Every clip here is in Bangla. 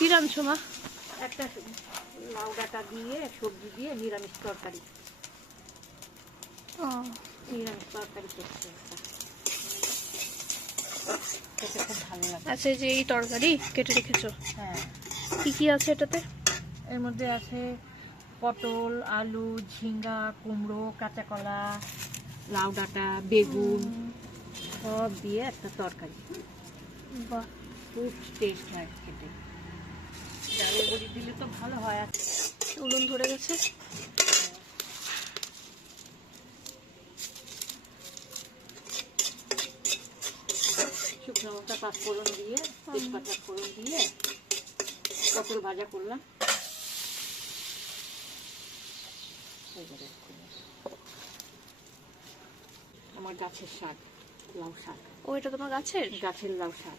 কি রাঁধছো মা? একটা লাউ ডাঁটা দিয়ে সবজি দিয়ে নিরামিষ তরকারি। নিরামিষ তরকারি করছে খেতে খুব ভালো লাগে। আচ্ছা, যে এই তরকারি কেটে রেখেছো, হ্যাঁ, কি কি আছে এটাতে? এর মধ্যে আছে পটল, আলু, ঝিঙ্গা, কুমড়ো, কাঁচা কলা, লাউ ডাঁটা, বেগুন সব দিয়ে একটা তরকারি। বাহ, খুব টেস্ট হয় খেতে। ডালের বড়ি দিলে তো ভালো হয়। উনুন ধরে গেছে। শুকনো লঙ্কা পাঁচফোড়ন দিয়ে, তেজপাতা ফোড়ন দিয়ে পটল ভাজা করলাম। আমার গাছের শাক, লাউ শাক। ও, এটা তোমার গাছের? গাছের লাউ শাক।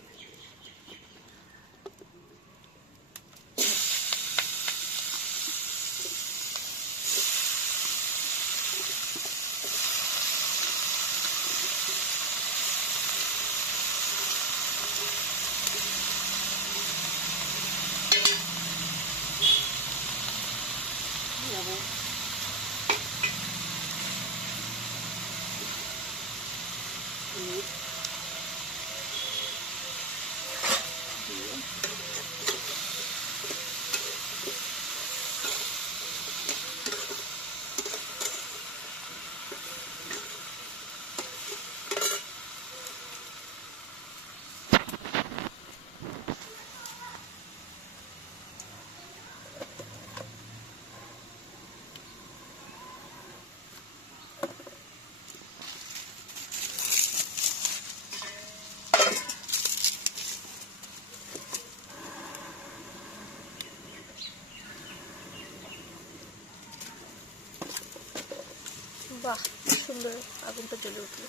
বাহ, সুন্দর আগুনটা জ্বলে উঠলো।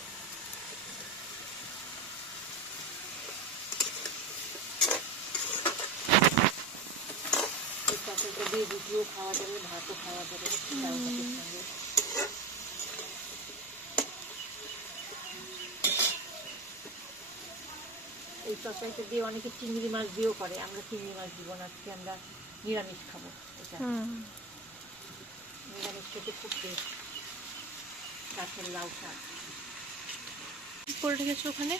দিয়ে রুটিও খাওয়া যাবে, ভাতও খাওয়া যাবে। এই তরকারিটা দিয়ে অনেকে চিংড়ি মাছ দিয়েও করে। আমরা চিংড়ি মাছ দিব না, আজকে আমরা নিরামিষ খাবো। এটা নিরামিষ খেতে খুব টেস্ট। গাছের লাউ শাক করে রেখেছো ওখানে।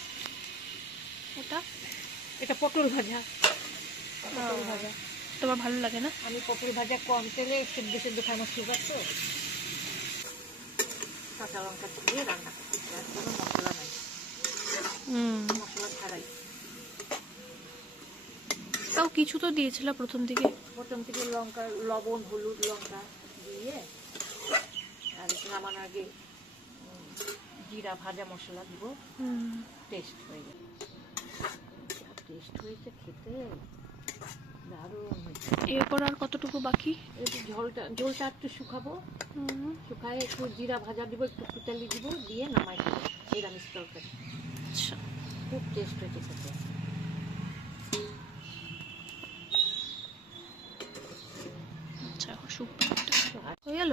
এটা পটল ভাজা। পটল ভাজা তোমার ভালো লাগে না? আমি পটল ভাজা কম তেলে সেদ্ধ সেদ্ধ খাই, আমার সুগার তো। কাঁচা লঙ্কা দিয়ে রান্না করছি, আর কোনো মশলা নাই, মশলা ছাড়াই। তাও কিছু তো দিয়েছিল প্রথম দিকে। প্রথম থেকে লঙ্কা, লবণ, হলুদ, লঙ্কা দিয়ে, আর নামানোর আগে জিরা ভাজা মশলা দিব। টেস্ট হয়ে যাবে। টেস্ট হয়েছে খেতে, দারুণ হয়েছে। এরপর আর কতটুকু বাকি? একটু ঝোলটা একটু শুকাবো, শুকায় একটু জিরা ভাজা দিব, একটু কুচালি দিব, দিয়ে নামাই দেবো। নিরামিষ তরকারি। আচ্ছা, খুব টেস্ট হয়েছে খেতে। আচ্ছা, এখন হয়ে গেল।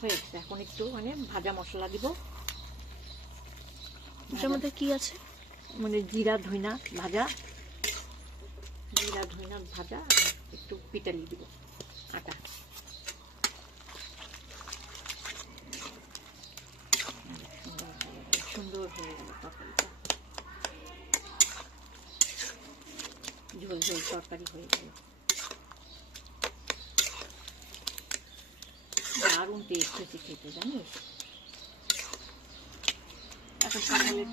হয়েছে, এখন একটু মানে ভাজা মশলা দিব। এটার মধ্যে কি আছে? মানে জিরা ধইনা ভাজা, জিরা ধইনা ভাজা, একটু পিটালি দিব, আটা। সুন্দর হয়ে গেল তরকারিটা, ঝোল ঝোল তরকারি হয়ে গেল। দারুণ টেস্ট হয়েছে খেতে, জানিস। এখন কাঁঠালের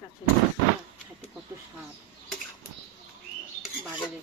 গাছের খাইতে কত স্বাদ। বাজারে